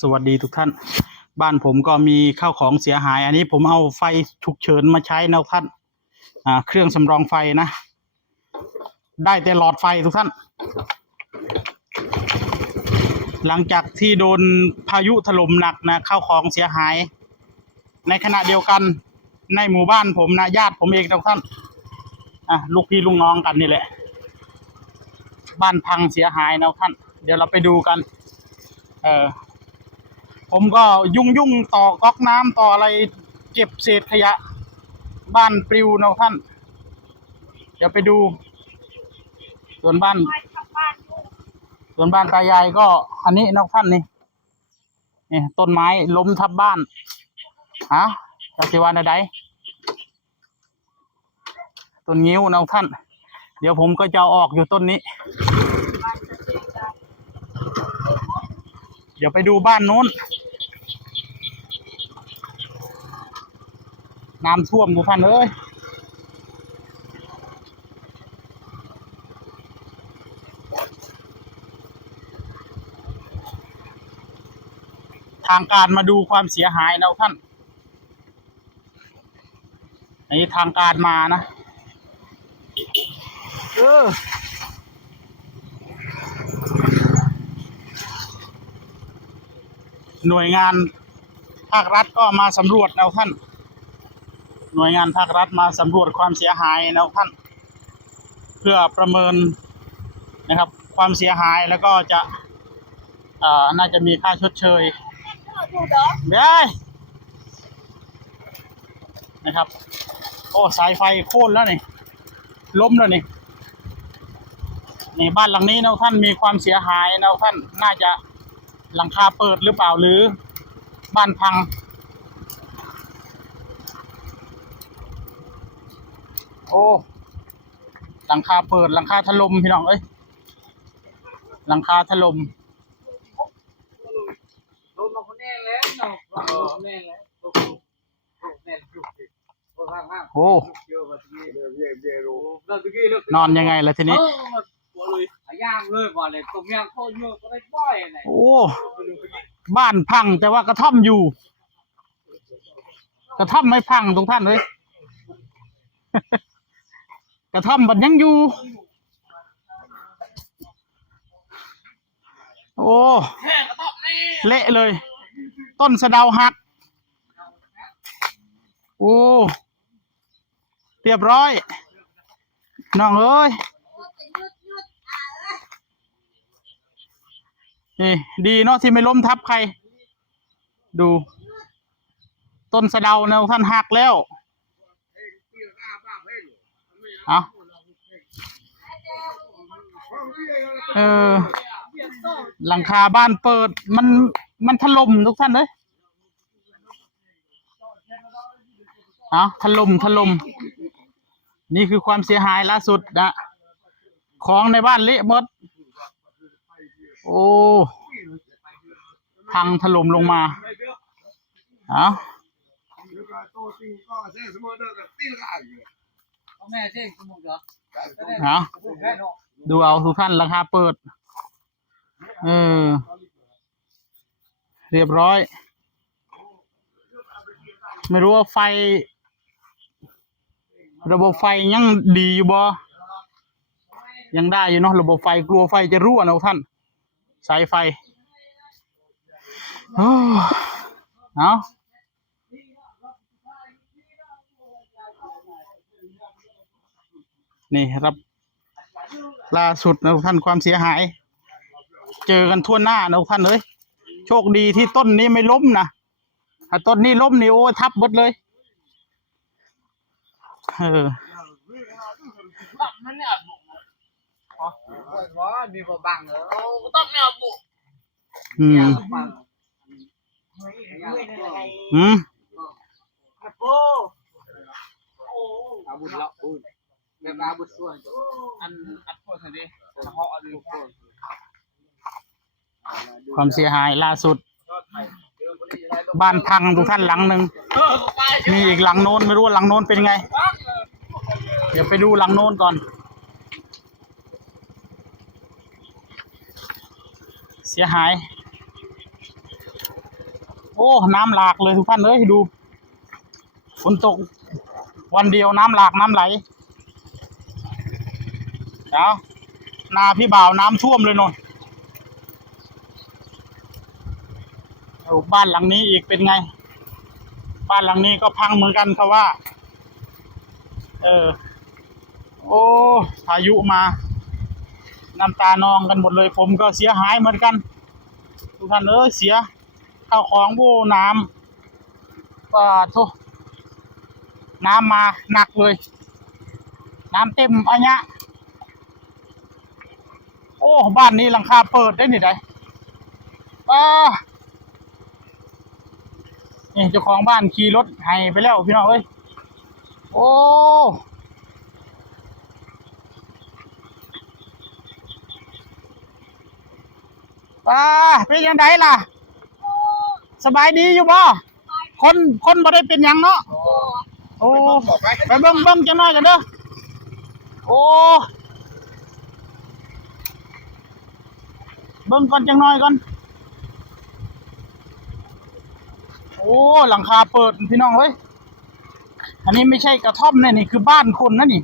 สวัสดีทุกท่านบ้านผมก็มีข้าวของเสียหายอันนี้ผมเอาไฟฉุกเฉินมาใช้นะท่านเครื่องสำรองไฟนะได้แต่หลอดไฟทุกท่านหลังจากที่โดนพายุถล่มหนักนะข้าวของเสียหายในขณะเดียวกันในหมู่บ้านผมนะญาติผมเองทุกท่านลูกพี่ลุงน้องกันนี่แหละบ้านพังเสียหายนะท่านเดี๋ยวเราไปดูกันผมก็ยุ่งต่อก๊อกน้ำต่ออะไรเก็บเศษขยะบ้านปลิวนะท่านเดี๋ยวไปดูส่วนบ้านตายายก็อันนี้นะท่านนี่ต้นไม้ล้มทับบ้านจะสิวันใดต้นงิ้วนะท่านเดี๋ยวผมก็จะออกอยู่ต้นนี้เดี๋ยวไปดูบ้านนู้นน้ำท่วมทุกท่านเอ้ยทางการมาดูความเสียหายนะท่านอันนี้ทางการมานะหน่วยงานภาครัฐก็มาสำรวจนะท่านหน่วยงานภาครัฐมาสำรวจความเสียหายนะท่านเพื่อประเมินนะครับความเสียหายแล้วก็จะน่าจะมีค่าชดเชยได้นะครับโอ้สายไฟโค่นแล้วนี่ล้มแล้วนี่บ้านหลังนี้นะท่านมีความเสียหายนะท่านน่าจะหลังคาเปิดหรือเปล่าหรือบ้านพังโอ้หลังคาเปิดหลังคาถล่มพี่น้องเอ้ยหลังคาถล่มโอ้นอนยังไงล่ะทีนี้โอ้บ้านพังแต่ว่ากระท่อมอยู่กระท่อมไม่พังทุกท่านเลยกระท่อมมันยังอยู่โอ้เละเลยต้นสะเดาหักโอ้เรียบร้อยน้องเอ้ยนี่ดีเนาะที่ไม่ล้มทับใครดูต้นสะเดาเนี่ยท่านหักแล้วหลังคาบ้านเปิดมันถล่มทุกท่านเลยถล่มนี่คือความเสียหายล่าสุดนะของในบ้านเละหมดโอ้พังถล่มลงมาดูเอาทุกท่านราคาเปิดเรียบร้อยไม่รู้ว่าไฟระบบไฟยังดีอยู่บ่ยังได้อยู่เนาะระบบไฟกลัวไฟจะรั่วนะท่านสายไฟนี่ครับล่าสุดนะท่านความเสียหายเจอกันทั่วหน้านะท่านเลยโชคดีที่ต้นนี้ไม่ล้มนะถ้าต้นนี้ล้มนี่โอ้ทับหมดเลยมีบ่บังต้องเนี่ยบุบุญละบุญแบบอาบุญส่วนอันพวกนี้เฉพาะความเสียหายล่าสุดบ้านพังทุกท่านหลังหนึ่งมีอีกหลังโน้นไม่รู้ว่าหลังโน้นเป็นไงเดี๋ยวไปดูหลังโน้นก่อนเสียหาย โอ้น้ำหลากเลยทุกท่านเอ้ยดูฝนตกวันเดียวน้ำหลากน้ำไหลเดี๋ยวนาพี่บ่าวน้ำท่วมเลยนนบ้านหลังนี้อีกเป็นไงบ้านหลังนี้ก็พังเหมือนกันเขาว่าโอ้พายุมาน้ำตานองกันหมดเลยผมก็เสียหายเหมือนกันทุกท่านเอ้ยเสียข้าวของโว้น้ำก็โทษน้ำมาหนักเลยน้ำเต็มอันเนี้ยโอ้บ้านนี้หลังคาเปิดได้นี่ได้นี่เจ้าของบ้านขี่รถให้ไปแล้วพี่น้องเอ้ยโอ้เป็นยังไงล่ะสบายดีอยู่บ่คนบ่ได้เป็นยังเนาะโอ้ไปเบิ่งจังหน่อยกันเด้อโอ้เบิ่งก่อนจังหน่อยก่อนโอ้หลังคาเปิดพี่น้องเอ้ยอันนี้ไม่ใช่กระท่อมเนี่ยนี่คือบ้านคนนะนี่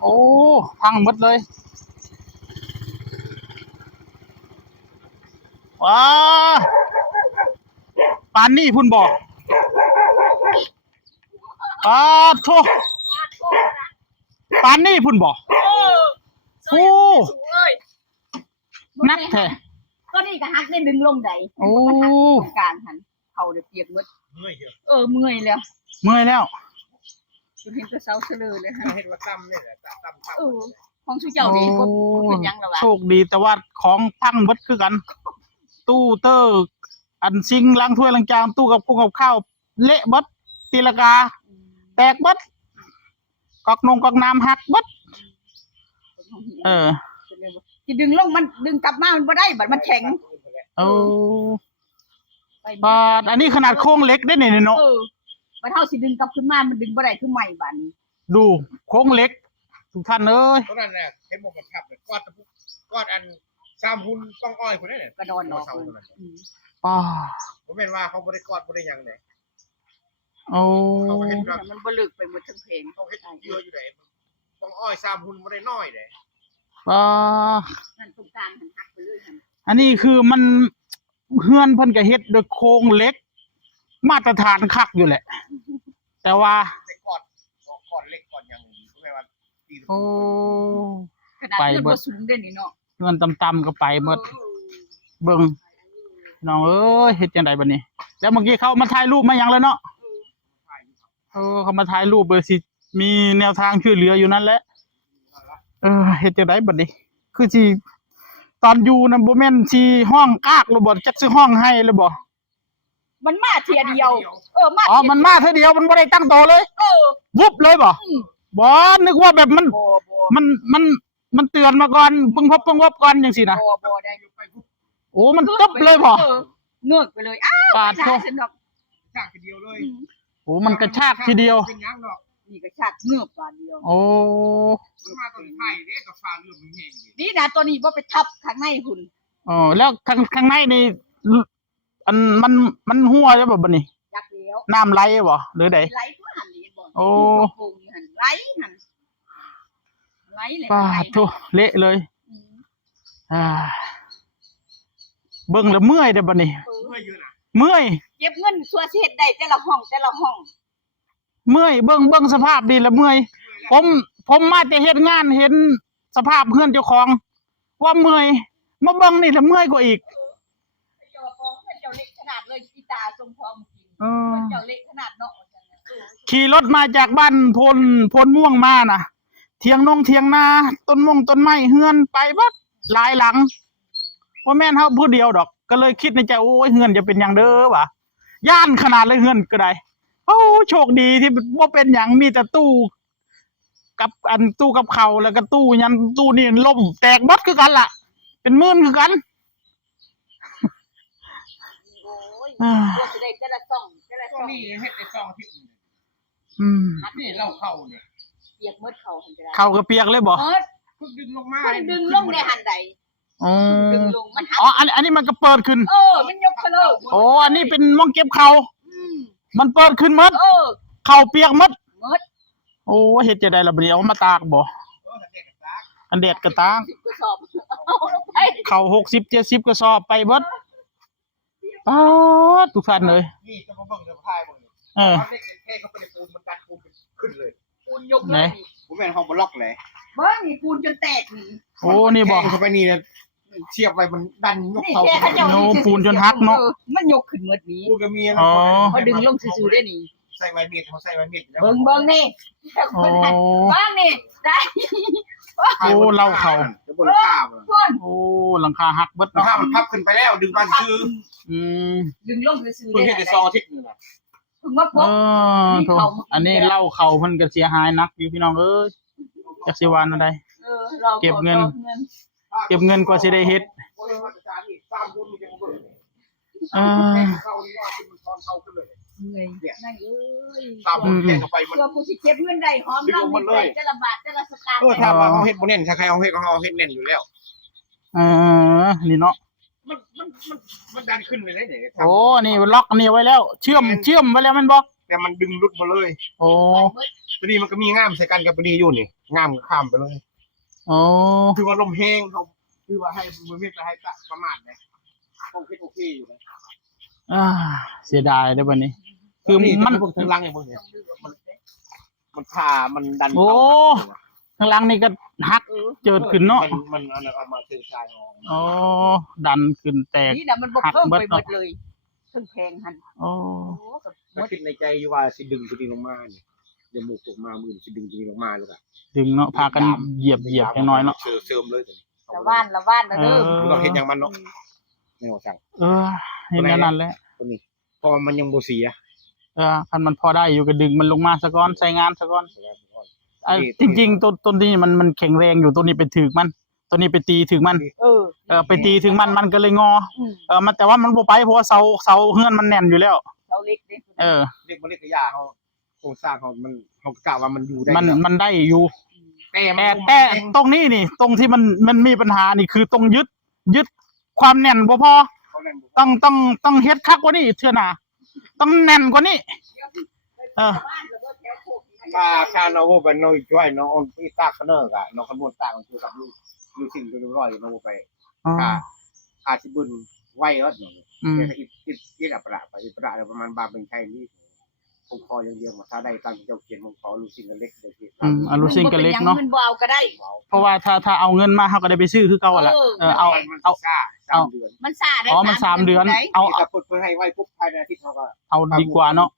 โอ้พังหมดเลยว้าปานนี่พุ่นบอกโทปานนี่พุ่นบอกโอ้นักแท้ก็นี่ก็ฮักได้ดึงลงได้โอ้การหันเขาเดือดเปียกหมดเมื่อยแล้วเมื่อยแล้วจนเห็นกระเซาเสลอเลยฮะเห็นว่าตั้มนี่แหละตั้มของสุเจ้าดีก็เป็นยังแล้ววะโชคดีแต่ว่าของพังหมดคือกันตู้เตอร์อันซิงล้างถ้วยล้างจานตู้กับกุ้งกับข้าวเละบัดตีลากาแตกบัดกอกน้ำหักบัดที่ดึงลงมันดึงกลับมามันบ่ได้บัดมันแข็งอันนี้ขนาดโค้งเล็กได้เนี่ยเนาะบัดเท่าสิดึงกลับขึ้นมามันดึงบ่ได้คือใหม่บัดนี้ดูโค้งเล็กทุกท่านเอ้ยเพราะนั่นน่ะเห็นบอกมันทับเลยกอดอัน3หุ่นต้องอ้อยคนนั้นเนี่ยกระดอนออกผมเห็นว่าเขาบ่ได้กอดบ่ได้ยังเลยมันบ่ลึกไปหมดทั้งเพลงเขาเฮ็ดเยอะอยู่ไหนต้องอ้อย3หุ่นบ่ได้น้อยเด้นั่นตรงกลางมันหักไปเลยหั่นอันนี้คือมันเฮือนเพิ่นก็เฮ็ดด้วยโครงเหล็กมาตรฐานคักอยู่แหละแต่ว่ากอดเล็กกอดยังบ่แม่นว่าขนาดเงินบ่สูงเด้นี่เนาะเงินต่ำๆก็ไปหมดเบิ่งน้องเอ้ยเฮ็ดจังได๋บัดนี้แล้วเมื่อกี้เขามาถ่ายรูปมาหยังแล้วเนาะเขามาถ่ายรูปเบอร์สิมีแนวทางช่วยเหลืออยู่นั่นแหละเฮ็ดจังได๋บัดนี้คือสิตอนอยู่นำบ่แม่นสิห้องกากหรือบ่จักสิห้องให้หรือบ่มันมาเทียเดียวมันมาเทื่อเดียวมันบ่ได้ตั้งโตเลยวุบเลยบ่นึกว่าแบบมันเตือนมาก่อนเพิ่งพบก่อนจังซี่นะบ่ได้โอ้มันตึ๊บเลยบ่เงือกไปเลยปาดโตชากทีเดียวเลยโอ้มันกระชากทีเดียวนี่กระชากเงือกบาดเดียวโอ้มาต้นไผ่เด้กับฟ้าเรื่องมันแห้งนี่นะตัวนี้บ่ไปทับข้างในหุ่นแล้วข้างในนี่อันมันหัวใช่บ่บัดนี้ยักแล้วน้ำไหลบ่หรือใดไหลทั่วหันนี่บ่โอ้ไหลหั่นไหลเลยโธ่เละเลยเบิ่งแล้วเมื่อยเด้อบัดนี้เมื่อยอยู่น่ะเมื่อยเก็บเงินชัวสิเฮ็ดได้แต่ละห้องเมื่อยเบิ่งสภาพดีแล้วเมื่อยผมมาแต่เฮ็ดงานเห็นสภาพเฮือนเจ้าของว่าเมื่อยมาเบิ่งนี่แล้วเมื่อยกว่าอีกเจ้าเล็กขนาดเลยอีตาทรงพร้อมกินเจ้าเล็กขนาดเนาะขี่รถมาจากบ้านพลม่วงมาน่ะเถียงนาต้นต้นไม้เฮือนไปบัดหลายหลังบ่แม่นเฮาผู้เดียวดอกก็เลยคิดในใจโอ้ยเฮือนจะเป็นหยังเด้อวะย่านขนาดเลยเฮือนก็ได้โอ้โชคดีที่บ่เป็นหยังมีแต่ตู้กับตู้กับข้าวแล้วก็ตู้ยันตู้นี่ล่มแตกบัดคือกันล่ะเป็นหมื่นคือกันตัวสิได้แต่ละซ่องนี่เฮ็ดได้2อาทิตย์นี่เล่าเข้าเนี่ยเปียกหมดเข้าหั่นจะเข้าก็เปียกเลยบ่ดึงลงมาดึงลงได้หั่นใดดึงลงมันอันนี้มันก็เปิดขึ้นมันยก ะเลย โอ้อันนี้เป็นหม้องเก็บเข่า ม มันเปิดขึ้นหมด เข่าเปียกหมดโอ้เฮ็ดจะได้ล่ะบัดนี้เอามาตากบ่อันแดดก็ตาก 10 กระสอบเอาลงไป เข่า60 70กระสอบไปเบิดป๊าดทุกท่านเลย นี่จะมาเบิ่งเดี๋ยวพายเบิ่ง เออ เด็กแค่เขาไปในปูนมันดันปูนขึ้นเลย ปูนยกเลยนี่ ผมแม่นห้องบล็อกเลย เบิ่งนี่ปูนจนแตกนี่ โอ้นี่บ่ แค่เข้าไปนี่นะเชียบไปมันดันยก นี่ เขา แค่เขาเจ้า โน้ปูนจนหักเนาะ มันยกขึ้นหมดนี้ ปูนก็มีนะ อ๋อ เขาดึงลงซื่อๆได้นี่ ใส่ไว้มีดเขาใส่ไว้มีด เบิ่งนี่ โอ้ เบิ่งนี่ได้ โอ้เล่าเขา จะบนข้าม เพิ่น โอ้หลังคาหักเบิด แล้ว เนาะ ข้ามมันพับขึ้นไปแล้วดึงบ้านซื้อ อืม ดึงลงซื่อๆ เพิ่ง ได้ เห็นในซอทิศนึงนะ ถึงมาพ เอบ อโถอันนี้เล่าเขาเพิ่นก็เสียหายหนักอยู่พี่น้องเอ้ยจักสิว่าอันใด เรา เก็บเงิน เก็บเงินกว่าสิได้เฮ็ด โอ้ยมาตรฐานนี่สร้างบุญมีจังเบิ่ง เออ เข้านี่ว่าเป็นมันทอนเข้าขึ้นเลย เหนื่อยนั่นเอ้ย สร้างบุญแข่งกันไปมัน เพื่อผู้สิเก็บเงินได้หอมน้ำนิดได้จะละบาทจะละสตางค์ ถ้าว่าเขาเฮ็ดบ่เน้นถ้าใครเอาเฮ็ดก็เอาเฮ็ดเน้นอยู่แล้ว เออนี่เนาะ มันดันขึ้นไปได้ไหน โอ้นี่ล็อกอันนี้ไว้แล้ว เชื่อมไว้แล้วแมันบ่ แต่มันดึงรุดมาเลย โอ้ พอดีมันก็มีง่ามใส่กันกับพอดีอยู่นี่ง่ามข้ามไปเลย โอ้ คือว่าลมแห้งเขาคือว่าให้มือเมฆจะให้ประมาทเลยต้องคิดโอเคอยู่นะ อ่าเสียดายเด้อบัดนี้ คือมัน พวกทั้งลังอย่างพวกเนี้ยมันพามันดัน โอ้ ข้างหล่างนี่ก็หักเจิดขึ้นเนาะ มันเอามาเทชายออก โอ้ดันขึ้นแตก นี่นะมันบ่เพิ่มไปหมดเลยทั้งแพงหัน โอ้ ก็คิดในใจอยู่ว่าสิดึงตัวนี้ลงมาเนี่ยเดี๋ยวหมูกมามือสิดึงตัวนี้ลงมาเลยอะ ดึงเนาะพากันเหยียบจังน้อยเนาะ เสริมเลย ละว่านนะเด้อ เราเห็นอย่างมันเนาะไม่เอาสั่ง เออเห็นแค่นั้นแหละ ตัวนี้เพราะมันยังโบเสีย คันมันพอได้อยู่ก็ดึงมันลงมาซะก่อนใส่งานซะก่อนจริงๆต้นนี้มันแข็งแรงอยู่ตัวนี้ไปถึกมัน ตัวนี้ไปตีถึงมันไปตีถึงมันก็เลยงอมันแต่ว่ามันบ่ไปเพราะว่าเสาเฮือนมันแน่นอยู่แล้ว เราเล็กเด้ เด็กมันเล็กกระยาเขาโครงสร้างเขากะว่ามันอยู่ได้ มันได้อยู่ แต่ ตรงนี้นี่ ตรงที่มันมีปัญหานี่คือตรงยึดความแน่นบ่พอต้องเฮ็ดคักกว่านี้เทื่อหน้าต้องแน่นกว่านี้ถ้าเราไปน้อยช่วยน้องพี่ตากเนอร์กะน้องขนวนตากคือกับลูกสิ่งที่ร้อยน้องไปอาชิบุญไหวก็หน่อยแต่อีกอัปราไปอัปราประมาณบาเป็นไทยนี่ผมขออย่างเดียวมาถ้าได้ตั้งเจ้าเขียนผมขอลูกสิ่งเล็กเดี๋ยว ลูกซิงก็เล็กเนาะ เงินบ่เอาก็ได้ เพราะว่าถ้าเอาเงินมาเฮาก็ได้ไปซื้อคือเก่าแหละเอามันซ่าได้ มัน3 เดือนเอา ถ้าพูดเพื่อให้ไหวปุ๊บภายในอาทิตย์เขาก็ เอาดีกว่าเนาะ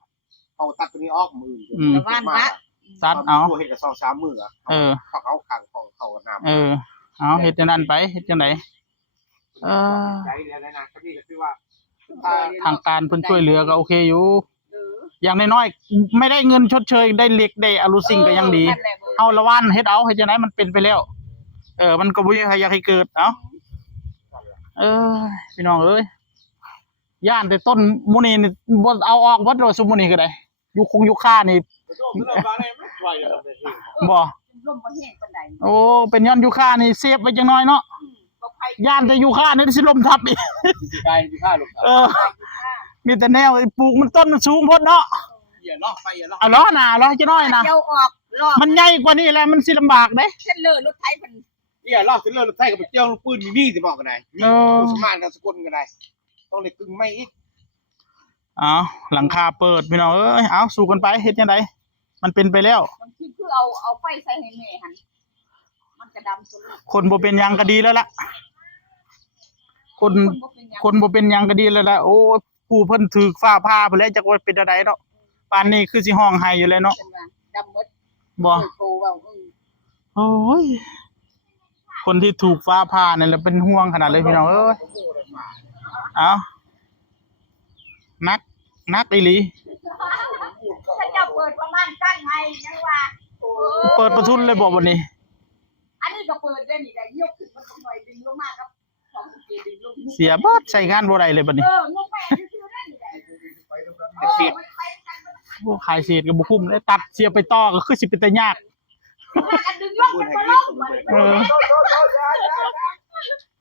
เอาตัดตัวนี้ออกมือ ละว่านวัด ซัดเอา เฮ็ดกับ2-3มื้อเขาขังเขาน้ำ เอาเฮ็ดจังนั้นไปเฮ็ดจังได๋ใจเรียนนะนี่ก็คือว่า ทางการเพิ่นช่วยเหลือก็โอเคอยู่อย่างน้อยๆไม่ได้เงินชดเชยได้เหล็กได้อลูซิงก็ยังดีเอาละวันเฮ็ดเอาเฮ็ดจังได๋มันเป็นไปแล้วมันก็บ่อยากให้เกิดเนาะพี่น้องเอ้ยย่านแต่ต้นมุนี่นี่บ่เอาออกบ่ดอกซุมื้อนี้ก็ได้อยู่ค่านี่บ่ ลมบ่แห้งปานใด โอ้เป็นย้อนอยู่ค่านี่เซฟไว้จังน้อยเนาะย่านแต่อยู่ค่านี่สิลมทับอีก ได้ที่ค่าลูก มีแต่แนวปลูกมันต้นมันสูงพดเนาะ อย่าเนาะไปอย่าเนาะ เอาล้อหน้าล้อจะน้อยนะ เจ้าออกรอบ มันใหญ่กว่านี้แหละมันสิลำบากเด้ เส้นเลอรถไถเพิ่น อย่ารอบเสร็จแล้วรถไถกับเจ้าปืนมีสิบอกกันได้สมานกับสกุลกันได้ต้องเลยกึ่งไม่อีก เอาหลังคาเปิดพี่น้องเอ้ยเอาสู้กันไปเฮ็ดจังไดมันเป็นไปแล้ว บางทีคือเอาไฟใส่ให้แม่หั่นมันก็ดำสุด คนบ่เป็นหยังก็ดีแล้วล่ะคนบ่เป็นหยังก็ดีแล้วล่ะโอ้ผู้เพิ่นถูกฟ้าผ่าพุ่นแล้วจักว่าเป็นอะไรเนาะปานนี้คือสิห้องไห้อยู่เลยเนาะ ดำหมด บ่ โกเว้า โอ้ยคนที่ถูกฟ้าผ่านี่แหละเป็นห่วงขนาดเลยพี่น้องเอ้ยเอานักอีหลี ถ้าเจ้าเปิดประมาณกั้นให้ยังว่า เปิดประทุนเลยบ่บัดนี้ อันนี้ก็เปิดได้นี่ได้ยกขึ้นมาหน่อยดึงลงมาครับของเกดึงลง เสียเบิดใช้งานบ่ได้เลยบัดนี้ งงแปะซื่อๆได้นี่ได้ เสีย โอ้ขายเศษก็บ่คุ้มเลยตัดเสียไปต่อก็คือสิเป็นตา ยาก กันดึงลงมันบ่ลง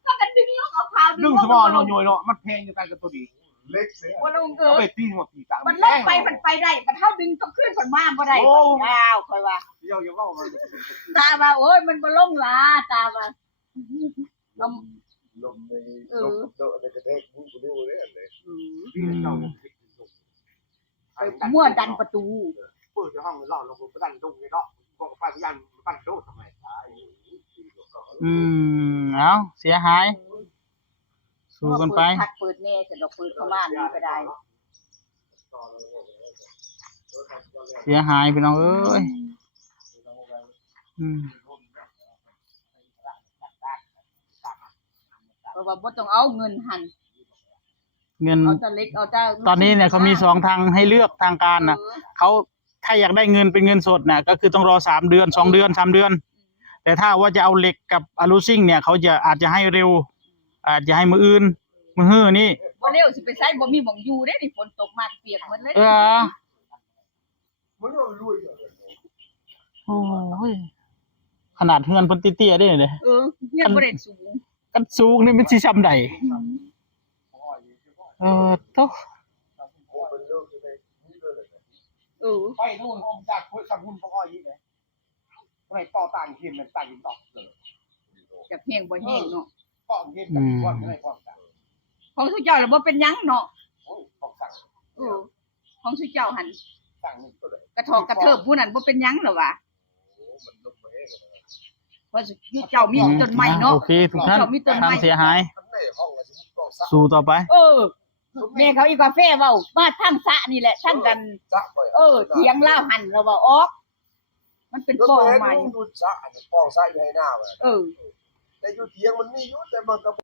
ก็กันดึงลงเอาขาว ดึงสมองโยยเนาะมันแพงอยู่กันกับตัวดี เล็กเลย บ่ลงเอ เอา อ ไปตีหัวตีตาม มันลงไปมันไปได้มันเท่าดึงต้องขึ้นมันมาบ่ได้ดาวค่อยว่า เดี๋ยวอย่าว่ามัน ตาว่าโอ้ยมันบ่ลงล่ะตาว่า ลมในลมโดนในกระแทกมุ้งกูดูเลยอันเลย ที่เจ้า มั่วดันประตู เปิดห้องเล่าลงไปดันดุงเลยเนาะบอกไปยันปั้นโดทำไม เอาเสียหายสู้กันไป ทักเปิดแน่ฉันดอกเปิดเข้ามานี่ก็ได้ เสียหายพี่น้องเอ้ยอืม เพราะว่าบ่ต้องเอาเงินหัน เงิน เอาแต่เล็กเอาแต่ ตอนนี้เนี่ยเขามี2ทางให้เลือกทางการนะเขาถ้าอยากได้เงินเป็นเงินสดนะก็คือต้องรอ3 เดือน2 เดือน3 เดือนแต่ถ้าว่าจะเอาเหล็กกับอะลูซิ่งเนี่ยเขาจะอาจจะให้เร็ว อาจจะให้มืออื่นมือฮื้อนี่ บ่เร็วสิไปใช้บ่มีหม่องอยู่เด้นี่ฝนตกมาเปียกหมดเลย มันก็รวย โอ้ยขนาดเฮือนเพิ่นเตี้ยๆได้เลย เฮียนบ่ได้สูง กันสูงนี่มันสิซ้ำใดโต โอ้เป็นเรื่องที่นี่เลย ไปนู่นอมจากคุยกับหุ่นพวกอ้อยนี่เลยไม่ต่อต่างเทียนมันต่างยินต่อเลย จะแห้งบ่แห้งเนาะ ต่อเทียนกับก้อนไม่ก้อนต่าง ของสุเจ้าแล้วบ่เป็นหยังเนาะ โอ้ยต้องสั่ง ของสุเจ้าหัน สั่งนี่ก็เลย กระทอกกระเทิบผู้นั้นบ่เป็นหยังหรอวะ มันลมไปเอง เพราะสุเจ้ามีต้นไม้เนาะ โอเคทุกท่านทางเสียหาย มันในห้องอะไรสมมติต้องซัก สู้ต่อไป แม่เขาอีกาแฟเว้ามาทางสะนี่แหละทั้งกัน ซักไป เถียงลาวหันแล้วว่าออก มันเป็นปองใหม่ ดูซักอันนี้ปองซักอยู่ให้หน้ามัน เออ แต่อยู่เถียงมันมีอยู่แต่มันก็